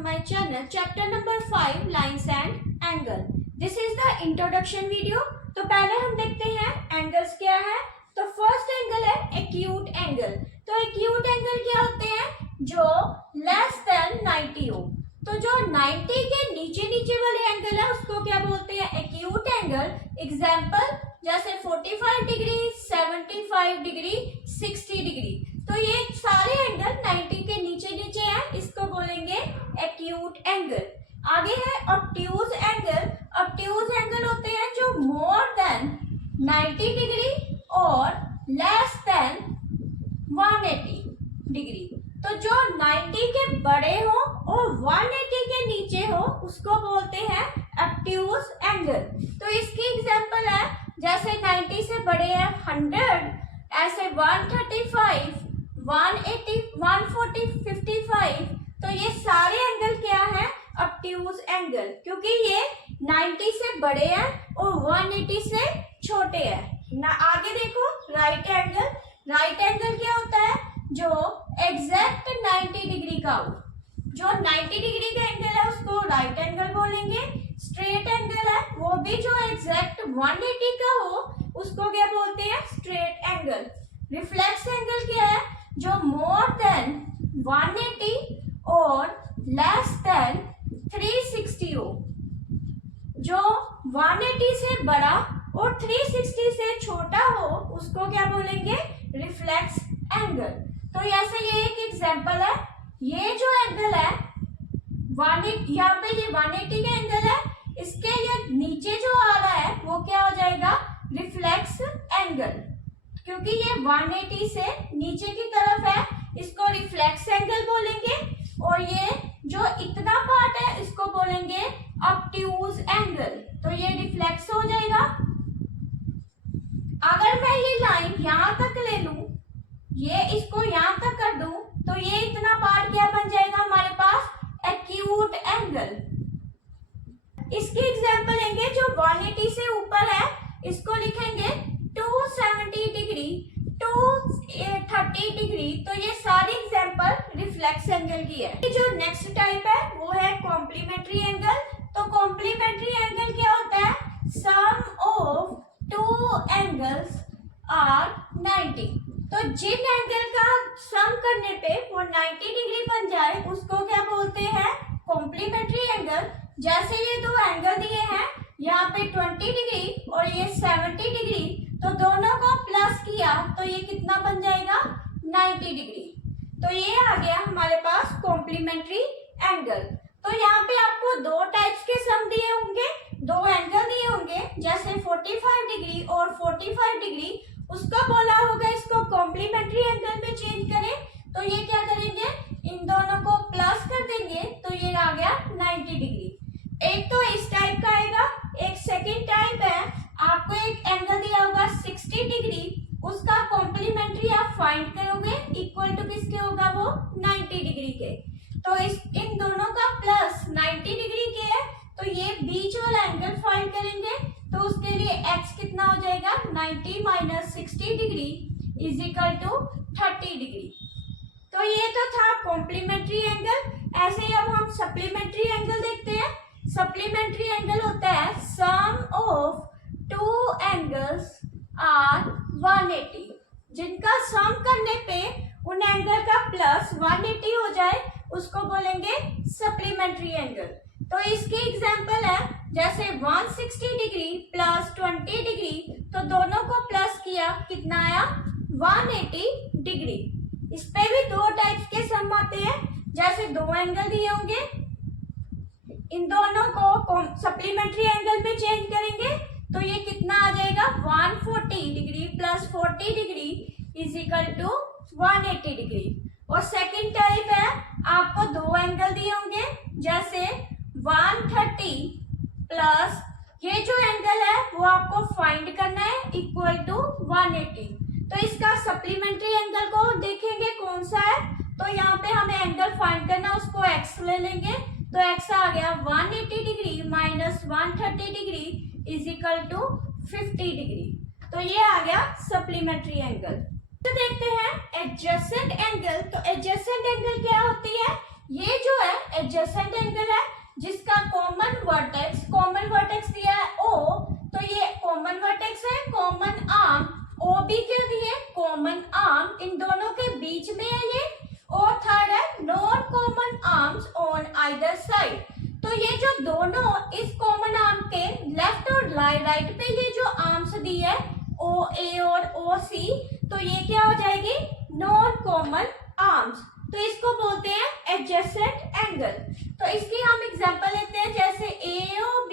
my channel chapter number 5 lines and angle. This is the introduction video. तो पहले हम देखते हैं एंगल्स क्या है। तो फर्स्ट एंगल है एक्यूट एंगल। तो एक्यूट एंगल क्या होते हैं? जो लेस देन 90 हो। तो जो 90 के नीचे वाले एंगल है उसको क्या बोलते हैं? Acute angle. एग्जाम्पल जैसे 45 डिग्री, 75 डिग्री, 60 डिग्री। तो ये सारे एंगल 90 के नीचे हैं, इसको बोलेंगे एक्यूट एंगल। आगे है ऑब्ट्यूज एंगल। ऑब्ट्यूज एंगल होते हैं जो मोर देन 90 डिग्री और लेस देन 180 डिग्री। तो जो 90 के बड़े हो और 180 के नीचे हो उसको बोलते हैं ऑब्ट्यूज एंगल। तो इसकी एग्जांपल है जैसे 90 से बड़े है 100, ऐसे 135, 180, 140, 55। तो ये सारे एंगल क्या है? ऑब्ट्यूज एंगल, क्योंकि ये 90 से बड़े हैं और 180 से छोटे हैं ना। आगे देखो राइट एंगल। राइट एंगल क्या होता है? जो एग्जैक्ट 90 डिग्री का हो। जो 90 डिग्री का एंगल है उसको राइट एंगल बोलेंगे। स्ट्रेट एंगल है वो भी जो एग्जैक्ट 180 का हो उसको क्या बोलते हैं? Straight angle. रिफ्लेक्स एंगल क्या है? जो मोर देन 180 और लेस देन 360 हो। जो 180 से बड़ा और 360 से छोटा हो उसको क्या बोलेंगे? Reflex angle. तो ऐसे ये एक एग्जांपल है। ये जो एंगल है 180, यहाँ पे ये 180 का एंगल है, इसके ये नीचे जो आ रहा है वो क्या हो जाएगा? Reflex angle. क्योंकि ये 180 से नीचे की तरफ है इसको रिफ्लेक्स एंगल बोलेंगे। और ये जो इतना पार्ट है इसको बोलेंगे ऑब्ट्यूज एंगल। तो ये रिफ्लेक्स हो जाएगा। अगर मैं ये लाइन यहां तक ले लूं, ये इसको यहां तक कर दूं, तो ये इतना पार्ट क्या बन जाएगा हमारे पास? Acute angle. इसकी एग्जांपल लेंगे जो 180 से ऊपर है, इसको लिखेंगे 270 डिग्री, 230 डिग्री। तो ये सारी एग्जांपल रिफ्लेक्स एंगल की है। जो नेक्स्ट टाइप है वो है कॉम्प्लीमेंट्री एंगल। तो कॉम्प्लीमेंट्री एंगल क्या होता है? सम ऑफ टू एंगल्स आर 90। तो जिन एंगल का सम करने पे वो 90 डिग्री बन जाए उसको क्या बोलते हैं? Complementary angle. जैसे ये दो एंगल दिए हैं, यहाँ पे 20 डिग्री और ये 70 डिग्री, तो दोनों को प्लस किया तो ये कितना बन जाएगा? 90 डिग्री। तो ये आ गया हमारे पास कॉम्प्लीमेंट्री एंगल। तो यहाँ पे आपको दो टाइप्स के सम दिए होंगे, दो एंगल दिए होंगे, जैसे 45 डिग्री और 45 डिग्री। उसको बोला होगा इसको कॉम्प्लीमेंट्री एंगल में चेंज करें, तो ये क्या करेंगे? इन दोनों को प्लस कर देंगे तो ये आ गया 90 डिग्री। एक तो इस टाइप का आएगा। एक सेकंड टाइप है, आपको एक एंगल दिया होगा 60 डिग्री, उसका कॉम्प्लीमेंट्री आप फाइंड करोगे, इक्वल टू किसके होगा? वो 90 डिग्री के। तो इन दोनों का प्लस 90 डिग्री के है, तो ये बीच वाला एंगल फाइंड करेंगे। तो उसके लिए x कितना हो जाएगा? 90 minus 60 degree is equal to 30 degree. तो ये तो था कॉम्प्लीमेंट्री एंगल। ऐसे ही अब हम सप्लीमेंट्री एंगल देखते हैं। सप्लीमेंट्री एंगल होता है सम ऑफ टू एंगल्स आर 180। जिनका सम करने पे उन एंगल का प्लस 180 हो जाए उसको बोलेंगे सप्लीमेंट्री एंगल। तो इसकी एग्जांपल है जैसे 160 डिग्री प्लस 20 डिग्री, तो दोनों को प्लस किया, कितना आया? 180 डिग्री। इस पे भी दो टाइप्स के सम आते हैं। जैसे दो एंगल दिए होंगे, इन दोनों को सप्लीमेंट्री एंगल में चेंज करेंगे तो ये कितना आ जाएगा? 140 degree plus 40 degree is equal to 180 degree. और सेकंड टाइप है, आपको दो एंगल दिए होंगे, जैसे 130 प्लस ये जो एंगल है वो आपको फाइंड करना है इक्वल टू 180। तो इसका सप्लीमेंट्री एंगल को देखेंगे कौन सा है। तो यहाँ पे हमें एंगल फाइंड करना, उसको x ले लेंगे। तो x आ गया 180 degree minus 130 degree is equal to 50 degree. तो ये आ गया सप्लीमेंट्री एंगल। तो देखते हैं एडजेसेंट एंगल। तो एडजेसेंट एंगल क्या होती है? ये जो है एडजेसेंट एडजेसेंट एंगल। तो इसकी हम एग्जांपल लेते हैं, जैसे AOB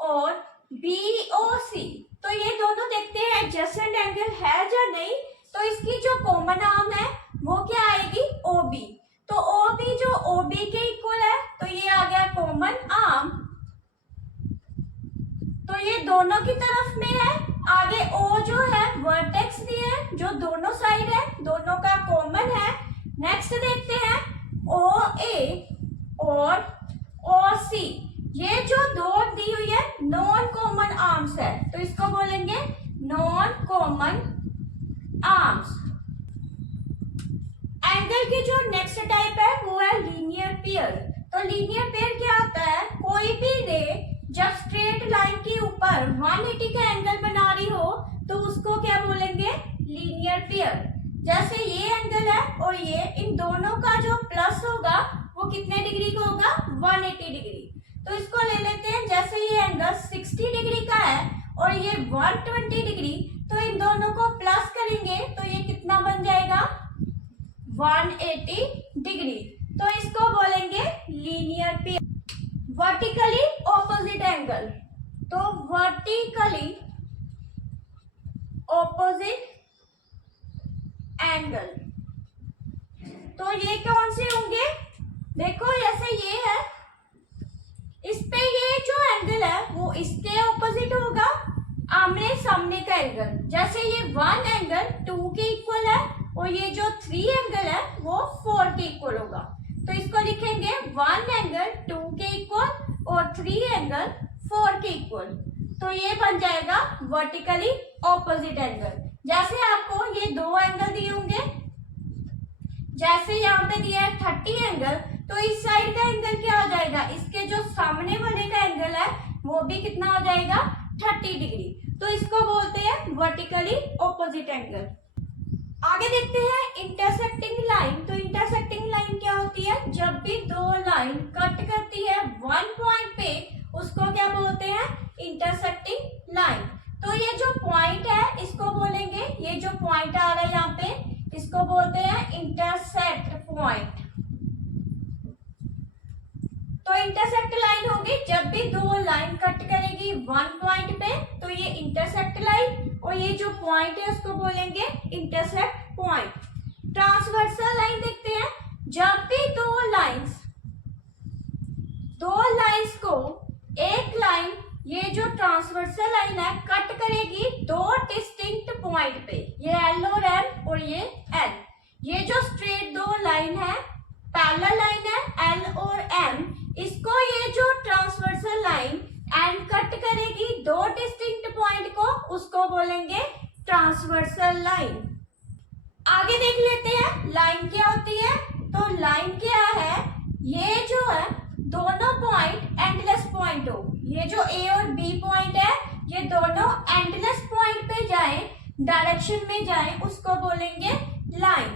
और BOC। तो ये दोनों देखते हैं एडजेसेंट एंगल है या नहीं। तो इसकी जो कॉमन आर्म है वो क्या आएगी, OB। तो OB जो OB के इक्वल है, तो ये आ गया कॉमन आर्म। तो ये दोनों की तरफ में है। आगे O जो है वर्टेक्स भी है, जो दोनों साइड है, दोनों का कॉमन है। नेक्स्ट देखते हैं OA और OC। ये जो दो दी हुई है नॉन कॉमन आर्म्स है, तो इसको बोलेंगे नॉन कॉमन आर्म्स। एंगल की जो नेक्स्ट टाइप है वो है लीनियर पेयर। तो लीनियर पेयर क्या होता है, कोई भी रे जब स्ट्रेट लाइन के ऊपर 180 का एंगल बना रही हो तो उसको क्या बोलेंगे, लीनियर पेयर। जैसे ये एंगल है और ये, इन दोनों का जो प्लस होगा वो कितने डिग्री का होगा, 180 डिग्री। तो इसको ले लेते हैं, जैसे ये एंगल 60 डिग्री का है और ये 120 डिग्री, तो इन दोनों को प्लस करेंगे तो ये कितना बन जाएगा, 180 डिग्री। तो इसको बोलेंगे linear pair. Vertically opposite angle, तो वर्टिकली ऑपोजिट एंगल, तो ये कौन से होंगे, देखो जैसे ये है, इस पे ये जो एंगल है वो इसके ऑपोजिट होगा, आमने सामने का एंगल। जैसे ये 1 एंगल 2 के इक्वल है और ये जो 3 एंगल है वो 4 के इक्वल होगा। तो इसको लिखेंगे 1 एंगल 2 के इक्वल और 3 एंगल 4 के इक्वल। तो ये बन जाएगा वर्टिकली ऑपोजिट एंगल। जैसे आपको ये दो एंगल दिए होंगे, जैसे यहाँ पे दिया है 30 एंगल, तो इस साइड का एंगल क्या हो जाएगा, इसके जो सामने वाले का एंगल है वो भी कितना हो जाएगा, 30 डिग्री। तो इसको बोलते हैं वर्टिकली ऑपोजिट एंगल। आगे देखते हैं इंटरसेक्टिंग लाइन। तो इंटरसेक्टिंग लाइन क्या होती है, जब भी दो लाइन कट करती है 1 पॉइंट पे, उसको क्या बोलते हैं, इंटरसेक्टिंग लाइन। तो ये जो पॉइंट है इसको बोलेंगे, ये जो पॉइंट आ रहा है यहाँ पे, इसको बोलते हैं इंटरसेक्ट पॉइंट। तो इंटरसेक्ट लाइन होगी जब भी दो लाइन कट करेगी 1 पॉइंट पे, तो ये इंटरसेक्ट लाइन, और ये जो पॉइंट है उसको बोलेंगे इंटरसेक्ट पॉइंट। ट्रांसवर्सल लाइन देखते हैं, जब भी दो लाइंस को एक लाइन, ये जो ट्रांसवर्सल लाइन है, कट करेगी दो डिस्टिंक्ट पॉइंट पे, ये L और M और ये N। ये जो स्ट्रेट दो लाइन है, पैरेलल लाइन है L और M, इसको ये जो ट्रांसवर्सल लाइन N कट करेगी दो डिस्टिंक्ट पॉइंट को, उसको बोलेंगे ट्रांसवर्सल लाइन। आगे देख लेते हैं लाइन क्या होती है। तो लाइन क्या है, ये जो है दोनों पॉइंट एंडलेस पॉइंट हो, ये जो A और B पॉइंट है ये दोनों एंडलेस पॉइंट पे जाएं, डायरेक्शन में जाएं, उसको बोलेंगे लाइन।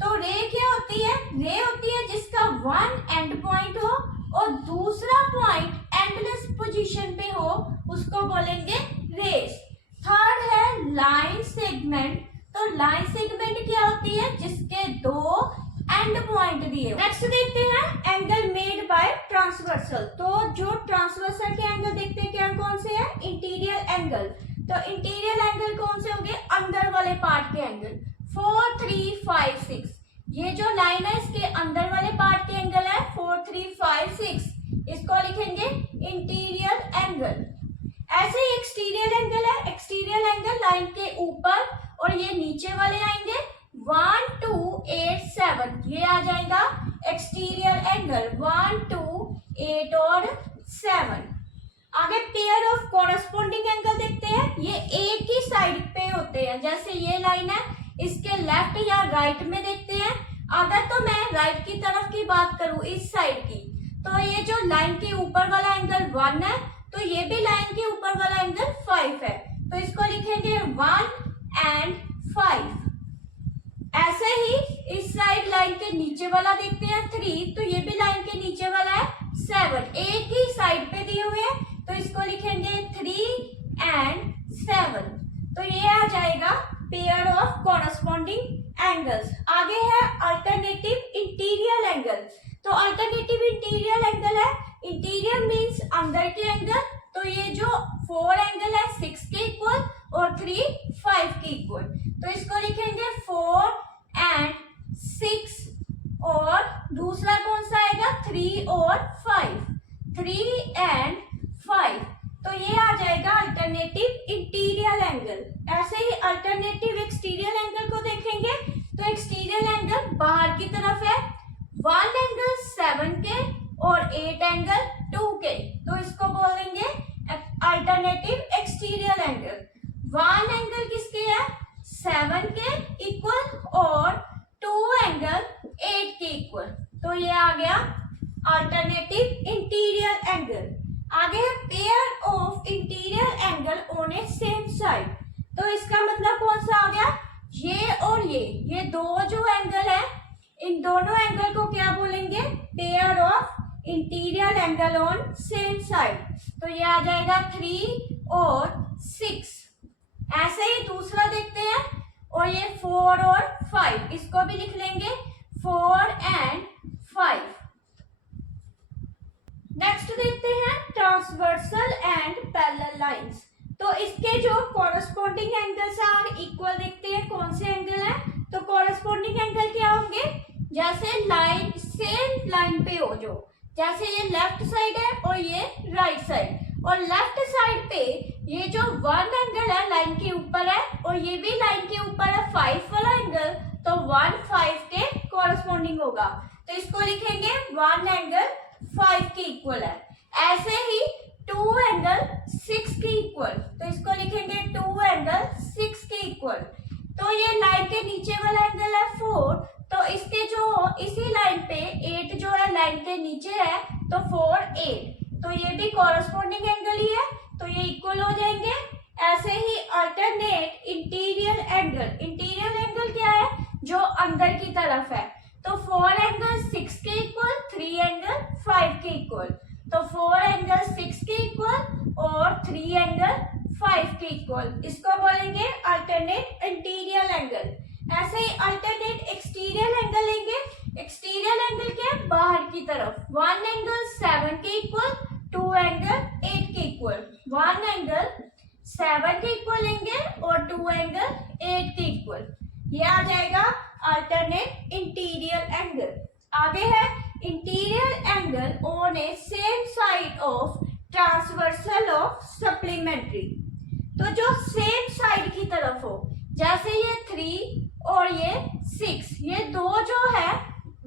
तो रे क्या होती है, रे होती है जिसका 1 एंड पॉइंट हो और दूसरा पॉइंट एंडलेस पोजीशन पे हो, उसको बोलेंगे रेस। थर्ड है लाइन सेगमेंट। तो लाइन सेगमेंट क्या होती है, जिसके दो एंड पॉइंट दिए। नेक्स्ट देखते हैं एंगल मेड बाय ट्रांसवर्सल। तो जो ट्रांसवर्सल के एंगल देखते हैं क्या कौन से हैं, इंटीरियर एंगल। तो इंटीरियर एंगल कौन से होंगे, अंदर वाले पार्ट के एंगल। 4, 3, 5, 6, ये जो लाइन है इसके अंदर वाले पार्ट के एंगल है 4, 3, 5, 6, इसको लिखेंगे इंटीरियर एंगल। ऐसे ही एक्सटीरियर एंगल है, एक्सटीरियर एंगल लाइन के ऊपर और ये नीचे वाले आएंगे 1, 2, 8, 7, ये आ जाएगा एक्सटीरियर एंगल 1, 2, 8 और 7। आगे पेयर ऑफ कॉरेस्पॉन्डिंग एंगल देखते हैं, ये एक ही साइड पे होते हैं। जैसे ये लाइन है, इसके लेफ्ट या राइट में देखते हैं। अगर तो मैं राइट की तरफ की बात करूं, इस साइड की, तो ये जो लाइन के ऊपर वाला एंगल 1 है, तो ये भी लाइन के ऊपर वाला एंगल 5 है, तो इसको लिखेंगे 1 and 5। ऐसे ही इस साइड लाइन के नीचे वाला देखते हैं 3, तो ये भी लाइन के नीचे वाला है 7, एक ही साइड पे दिए हुए हैं, तो इसको लिखेंगे 3 and 7। तो ये आ जाएगा पेयर ऑफ कॉरेस्पॉन्डिंग एंगल्स। आगे है अल्टरनेटिव इंटीरियर एंगल। तो इंटीरियर एंगल है, इंटीरियर मीन्स अंदर के एंगल, तो ये जो 4 एंगल है 6 के इक्वल और 3 5 के इक्वल, तो इसको लिखेंगे 4 एंड 6 और दूसरा कौन सा आएगा 3 और 5, 3 एंड 5, तो ये आ जाएगा अल्टरनेटिव इंटीरियर एंगल। ऐसे ही अल्टरनेटिव एक्सटीरियर एंगल को देखेंगे तो एक्सटीरियर एंगल बाहर की तरफ है, 1 एंगल 7 के और 8 एंगल 2 के, तो इसको बोलेंगे अल्टरनेटिव एक्सटीरियर एंगल। 1 एंगल किसके है 7 के इक्वल और 2 एंगल 8 के इक्वल, तो ये आ गया अल्टरनेटिव इंटीरियर एंगल। आगे है pair of interior angle on A same side, तो इसका मतलब कौन सा आ गया, ये और ये दो जो एंगल है, इन दोनों एंगल को क्या बोलेंगे, pair of interior angle on same side, तो ये आ जाएगा 3 और 6। ऐसे ही दूसरा देखते हैं, और ये 4 और 5, इसको भी लिख लेंगे 4 एंड 5। नेक्स्ट देखते हैं ट्रांसवर्सल एंड पैरेलल लाइंस, तो इसके जो कॉरस्पॉन्डिंग एंगल्स आर इक्वल, देखते हैं कौन से एंगल है, तो कॉरस्पॉन्डिंग एंगल क्या होंगे, जैसे लाइन सेम लाइन पे हो, जो जैसे ये लेफ्ट साइड है और ये राइट साइड, और लेफ्ट साइड पे ये जो 1 एंगल है लाइन के ऊपर है और ये भी लाइन के ऊपर है 5 वाला एंगल, तो 1 5 के कॉरस्पॉन्डिंग होगा, तो इसको लिखेंगे 1 एंगल 5 के इक्वल है। ऐसे ही 2 एंगल 6 के इक्वल, तो इसको लिखेंगे 2 एंगल 6 के इक्वल, तो ये लाइन के नीचे वाला एंगल है 4, तो इसके जो इसी लाइन पे 8 जो है लाइन के नीचे है, तो 4 8, तो ये भी कॉरस्पॉन्डिंग एंगल ही है, तो ये इक्वल हो जाएंगे। ऐसे ही alternate interior angle, interior angle क्या है, जो अंदर की तरफ है, तो 4 एंगल 6 के इक्वल, 3 एंगल 5 के इक्वल, तो 4 एंगल 6 के इक्वल और 3 एंगल 5 के इक्वल, इसको बोलेंगे अल्टरनेट इंटीरियर एंगल। ऐसे ही अल्टरनेट एक्सटीरियर एंगल लेंगे, एक्सटीरियर एंगल क्या है, बाहर की तरफ, 1 एंगल 7 के इक्वल, 2 एंगल 8 के इक्वल, 1 एंगल 7 के इक्वल लेंगे और 2 एंगल 8 के इक्वल, ये आ जाएगा अल्टरनेट इंटीरियर एंगल। आगे है interior angle on A same side of transversal of supplementary, तो जो सेम साइड की तरफ हो, जैसे ये 3 और ये 6, ये दो जो है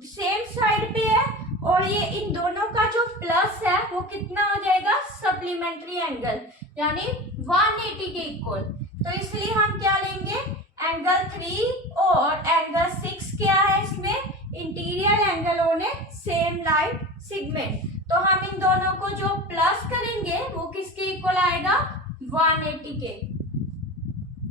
सेम साइड पे है और ये इन दोनों का जो प्लस है वो कितना हो जाएगा, सप्लीमेंट्री एंगल, यानी 180 के इक्वल, तो इसलिए हम क्या लेंगे, एंगल 3 और एंगल 6 क्या है इसमें, interior angle on A same line segment, तो हम इन दोनों को जो प्लस करेंगे वो किसके इक्वल आएगा, 180 के।